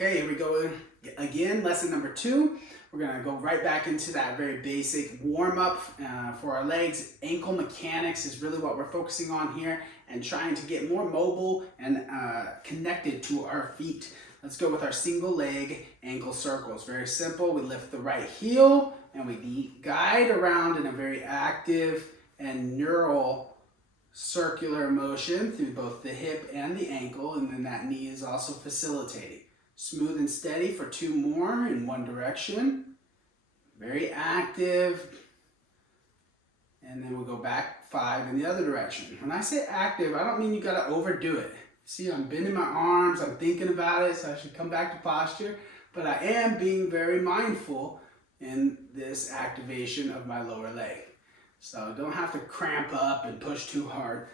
Okay, here we go again, lesson number 2. We're gonna go right back into that very basic warm-up for our legs. Ankle mechanics is really what we're focusing on here and trying to get more mobile and connected to our feet. Let's go with our single leg ankle circles. Very simple. We lift the right heel and we guide around in a very active and neural circular motion through both the hip and the ankle, and then that knee is also facilitating. Smooth and steady for 2 more in one direction. Very active. And then we'll go back 5 in the other direction. When I say active, I don't mean you gotta overdo it. See, I'm bending my arms, I'm thinking about it, so I should come back to posture. But I am being very mindful in this activation of my lower leg. So don't have to cramp up and push too hard.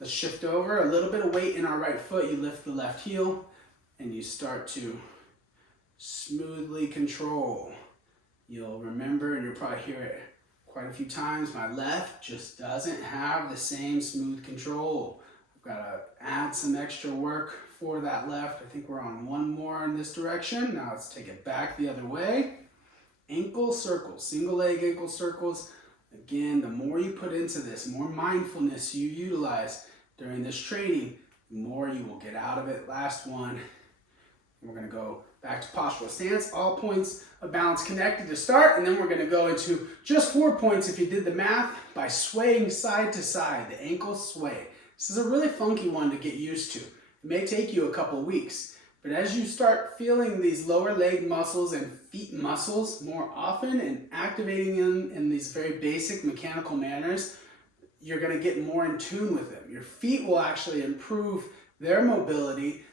Let's shift over, a little bit of weight in our right foot. You lift the left heel and you start to smoothly control. You'll remember, and you'll probably hear it quite a few times, my left just doesn't have the same smooth control. I've got to add some extra work for that left. I think we're on 1 more in this direction. Now let's take it back the other way. Ankle circles, single leg ankle circles. Again, the more you put into this, the more mindfulness you utilize during this training, the more you will get out of it. Last one. We're going to go back to postural stance. All points of balance connected to start, and then we're going to go into just 4 points if you did the math by swaying side to side, the ankle sway. This is a really funky one to get used to. It may take you a couple weeks, but as you start feeling these lower leg muscles and feet muscles more often and activating them in these very basic mechanical manners, you're going to get more in tune with them. Your feet will actually improve their mobility,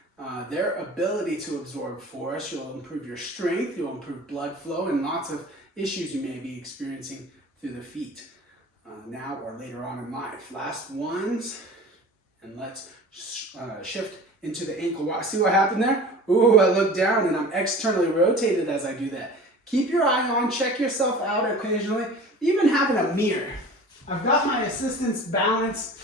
their ability to absorb force. You'll improve your strength, you'll improve blood flow, and lots of issues you may be experiencing through the feet now or later on in life. Last ones, and let's shift into the ankle walk. See what happened there? Ooh, I look down and I'm externally rotated as I do that. Keep your eye on, check yourself out occasionally, even having a mirror. I've got my assistance balance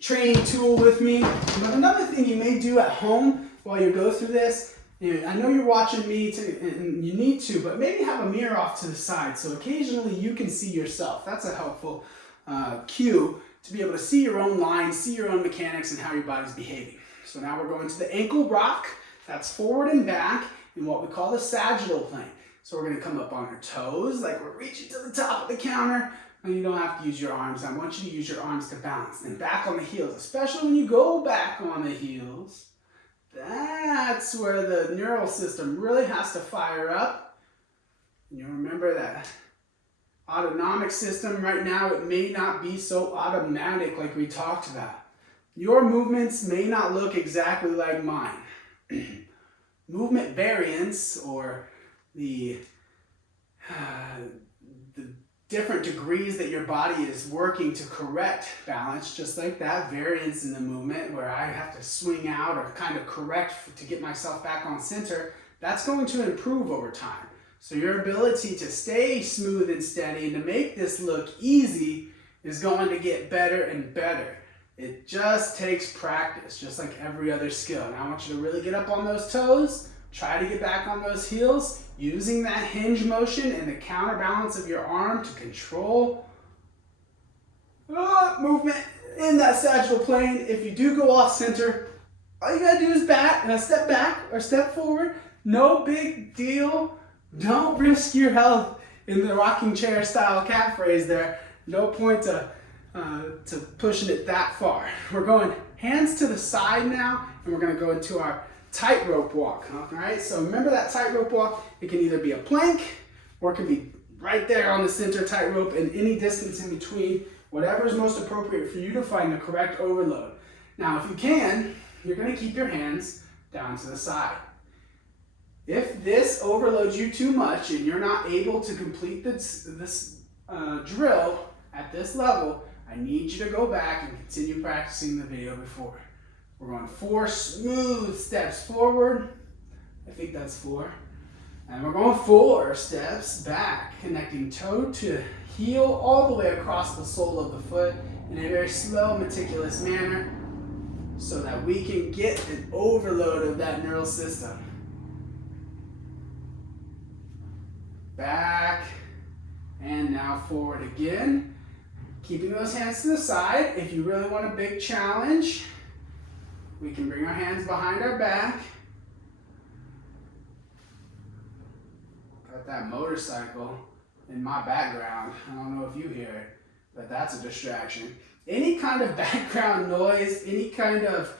training tool with me. But another thing you may do at home while you go through this, I know you're watching me and you need to, but maybe have a mirror off to the side so occasionally you can see yourself. That's a helpful cue to be able to see your own lines, see your own mechanics and how your body's behaving. So now we're going to the ankle rock. That's forward and back in what we call the sagittal plane. So we're going to come up on our toes like we're reaching to the top of the counter. And you don't have to use your arms. I want you to use your arms to balance. And back on the heels, especially when you go back on the heels, that's where the neural system really has to fire up. And you remember that autonomic system right now, it may not be so automatic like we talked about. Your movements may not look exactly like mine. Movement variance, or the different degrees that your body is working to correct balance, just like that variance in the movement where I have to swing out or kind of correct to get myself back on center, that's going to improve over time. So your ability to stay smooth and steady and to make this look easy is going to get better and better. It just takes practice, just like every other skill. Now I want you to really get up on those toes, try to get back on those heels, using that hinge motion and the counterbalance of your arm to control movement in that sagittal plane. If you do go off center, all you gotta do is step back or step forward. No big deal. Don't risk your health in the rocking chair style cat phrase there. No point to pushing it that far. We're going hands to the side now, and we're gonna go into our tightrope walk. All right, so remember that tightrope walk. It can either be a plank or it can be right there on the center tightrope, and any distance in between, whatever is most appropriate for you to find the correct overload. Now, if you can, you're going to keep your hands down to the side. If this overloads you too much and you're not able to complete this drill at this level, I need you to go back and continue practicing the video before. We're going 4 smooth steps forward. I think that's 4. And we're going 4 steps back, connecting toe to heel all the way across the sole of the foot in a very slow, meticulous manner so that we can get an overload of that neural system. back, and now forward again. Keeping those hands to the side. If you really want a big challenge, we can bring our hands behind our back. Got that motorcycle in my background. I don't know if you hear it, but that's a distraction. Any kind of background noise, any kind of,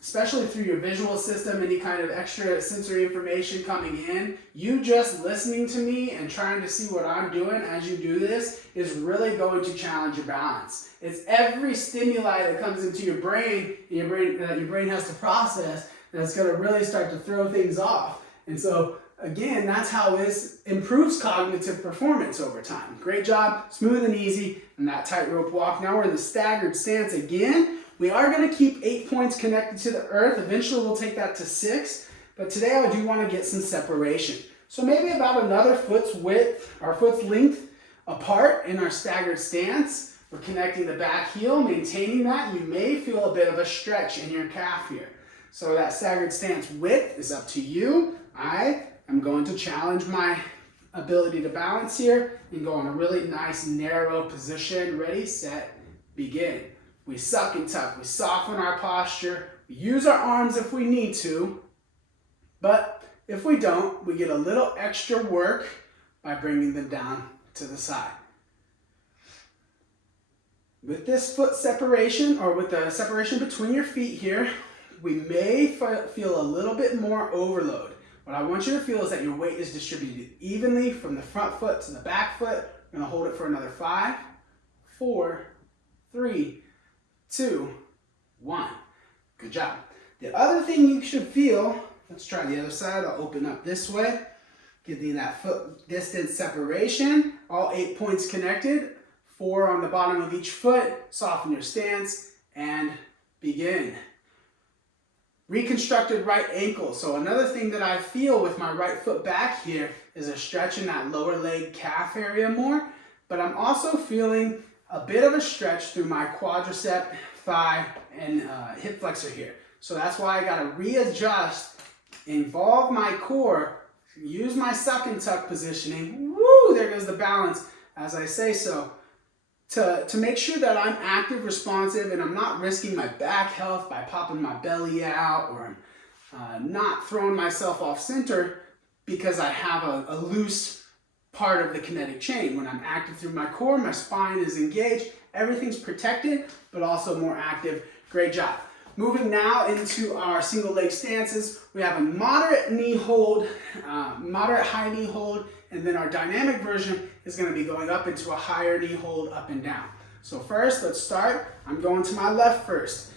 especially through your visual system, any kind of extra sensory information coming in, you just listening to me and trying to see what I'm doing as you do this is really going to challenge your balance. It's every stimuli that comes into your brain, that your brain has to process, that's going to really start to throw things off. And so, again, that's how this improves cognitive performance over time. Great job, smooth and easy, and that tightrope walk. Now we're in the staggered stance again. We are going to keep 8 points connected to the earth. Eventually we'll take that to 6, but today I do want to get some separation. So maybe about another foot's width, or foot's length apart in our staggered stance. We're connecting the back heel, maintaining that. You may feel a bit of a stretch in your calf here. So that staggered stance width is up to you. I'm going to challenge my ability to balance here and go in a really nice narrow position. Ready, set, begin. We suck and tuck. We soften our posture. We use our arms if we need to. But if we don't, we get a little extra work by bringing them down to the side. With this foot separation, or with the separation between your feet here, we may feel a little bit more overload. What I want you to feel is that your weight is distributed evenly from the front foot to the back foot. We're going to hold it for another 5, 4, 3, 2, 1. Good job. The other thing you should feel, let's try the other side. I'll open up this way. Give me that foot distance separation. All 8 points connected. 4 on the bottom of each foot. Soften your stance and begin. Reconstructed right ankle. So another thing that I feel with my right foot back here is a stretch in that lower leg calf area more, but I'm also feeling a bit of a stretch through my quadricep, thigh, and hip flexor here. So that's why I gotta readjust, involve my core, use my suck and tuck positioning. Woo, there goes the balance as I say so. To make sure that I'm active, responsive, and I'm not risking my back health by popping my belly out, or I'm not throwing myself off center because I have a loose part of the kinetic chain. When I'm active through my core, my spine is engaged, everything's protected, but also more active. Great job. Moving now into our single leg stances, we have a moderate knee hold, moderate high knee hold, and then our dynamic version is going to be going up into a higher knee hold, up and down. So first, let's start. I'm going to my left first.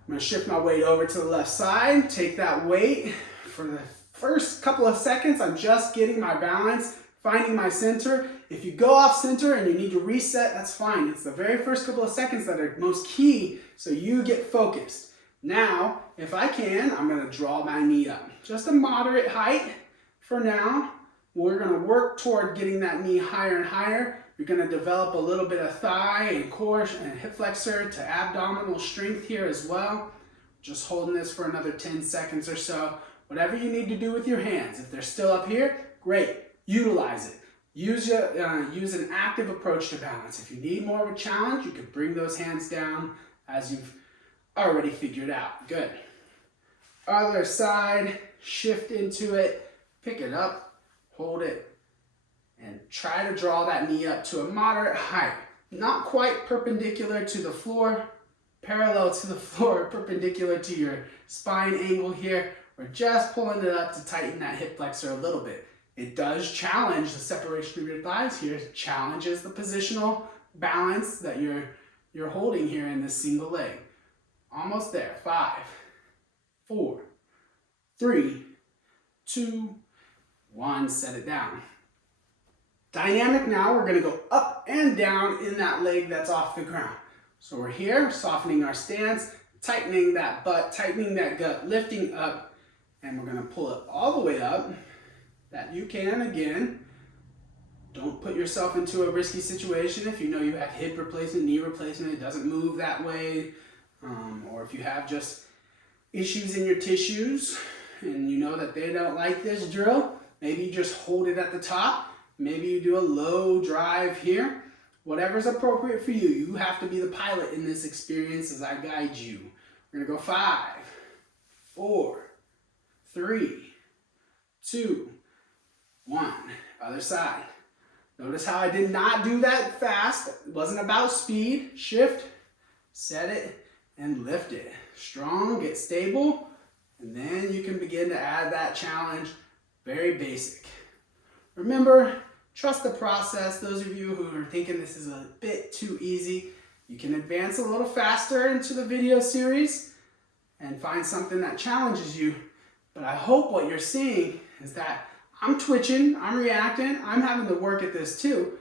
I'm going to shift my weight over to the left side, take that weight. For the first couple of seconds, I'm just getting my balance, finding my center. If you go off center and you need to reset, that's fine. It's the very first couple of seconds that are most key, so you get focused. Now, if I can, I'm going to draw my knee up. Just a moderate height for now. We're going to work toward getting that knee higher and higher. You're going to develop a little bit of thigh and core and hip flexor to abdominal strength here as well. Just holding this for another 10 seconds or so. Whatever you need to do with your hands. If they're still up here, great. Utilize it. Use an active approach to balance. If you need more of a challenge, you can bring those hands down as you've already figured out. Good. Other side, shift into it, pick it up, hold it, and try to draw that knee up to a moderate height. Not quite perpendicular to the floor, parallel to the floor, perpendicular to your spine angle here. We're just pulling it up to tighten that hip flexor a little bit. It does challenge the separation of your thighs here. It challenges the positional balance that you're holding here in this single leg. Almost there. 5, 4, 3, 2, 1. Set it down. Dynamic now, we're going to go up and down in that leg that's off the ground. So we're here, softening our stance, tightening that butt, tightening that gut, lifting up, and we're going to pull it all the way up. That you can, again. Don't put yourself into a risky situation if you know you have hip replacement, knee replacement, it doesn't move that way. Or if you have just issues in your tissues and you know that they don't like this drill, Maybe you just hold it at the top. Maybe you do a low drive here. Whatever's appropriate for you. You have to be the pilot in this experience as I guide you. We're gonna go 5, 4, 3, 2, 1. Other side. Notice how I did not do that fast. It wasn't about speed. Shift, set it, and lift it. Strong, get stable, and then you can begin to add that challenge. Very basic. Remember, trust the process. Those of you who are thinking this is a bit too easy, you can advance a little faster into the video series and find something that challenges you. But I hope what you're seeing is that I'm twitching, I'm reacting, I'm having to work at this too.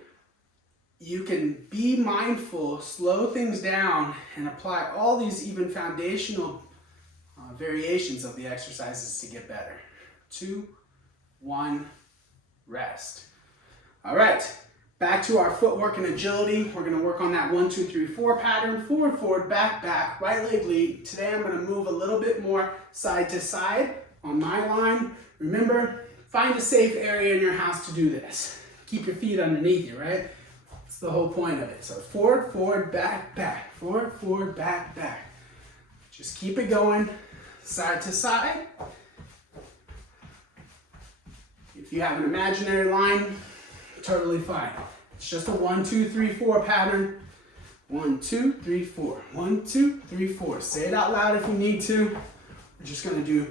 You can be mindful, slow things down, and apply all these even foundational variations of the exercises to get better. 2, 1, rest. All right, back to our footwork and agility. We're gonna work on that 1, 2, 3, 4 pattern. Forward, forward, back, back, right leg lead. Today I'm gonna move a little bit more side to side on my line. Remember, find a safe area in your house to do this. Keep your feet underneath you, right? That's the whole point of it. So forward, forward, back, back. Forward, forward, back, back. Just keep it going, side to side. If you have an imaginary line, totally fine. It's just a 1, 2, 3, 4 pattern. 1, 2, 3, 4. 1, 2, 3, 4. Say it out loud if you need to. We're just gonna do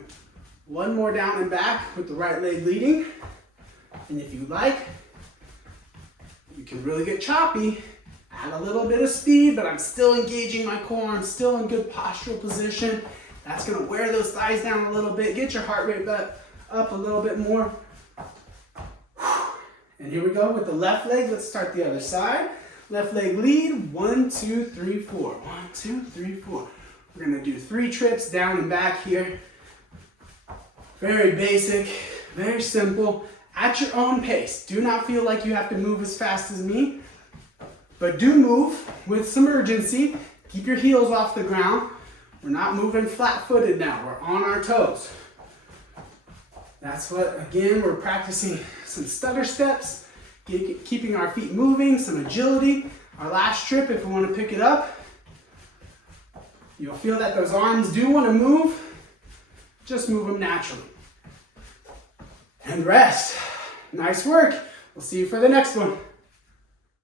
one more down and back with the right leg leading. And if you like, you can really get choppy, add a little bit of speed, but I'm still engaging my core, I'm still in good postural position. That's gonna wear those thighs down a little bit, get your heart rate up a little bit more. And here we go with the left leg. Let's start the other side. Left leg lead, 1, 2, 3, 4. 1, 2, 3, 4. We're gonna do 3 trips down and back here. Very basic, very simple, at your own pace. Do not feel like you have to move as fast as me, but do move with some urgency. Keep your heels off the ground. We're not moving flat-footed now, we're on our toes. That's what, again, we're practicing some stutter steps, keeping our feet moving, some agility. Our last trip, if we want to pick it up, you'll feel that those arms do want to move. Just move them naturally. And rest. Nice work. We'll see you for the next one.